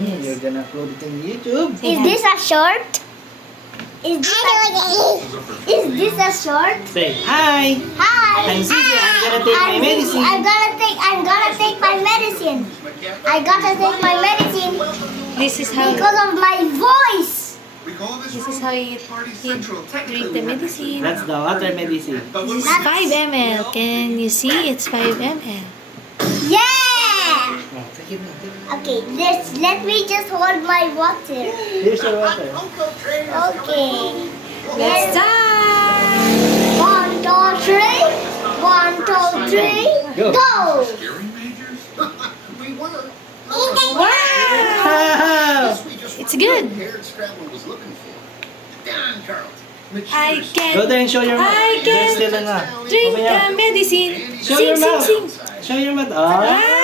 You're gonna upload it in YouTube. Is this a short? Is this a short? Say hi. Hi. I'm Zizi. I'm gonna take my medicine. I'm gonna take my medicine. I gotta take my medicine This is how because of my voice. this is how you drink the medicine. That's the water medicine. This is 5 ml. Can you see? It's 5 ml. Yeah. Oh, take it now. Take it. Okay, let me just hold my water. Here's your water. Okay. Let's start. 1, 2, 3. 1, 2, 3. Go. Go. Wow! It's good. I Go can there and show your mouth. I There's can still enough. drink Over here. the medicine. Show Sing, your sing, mouth. sing. Show your mouth. Ah.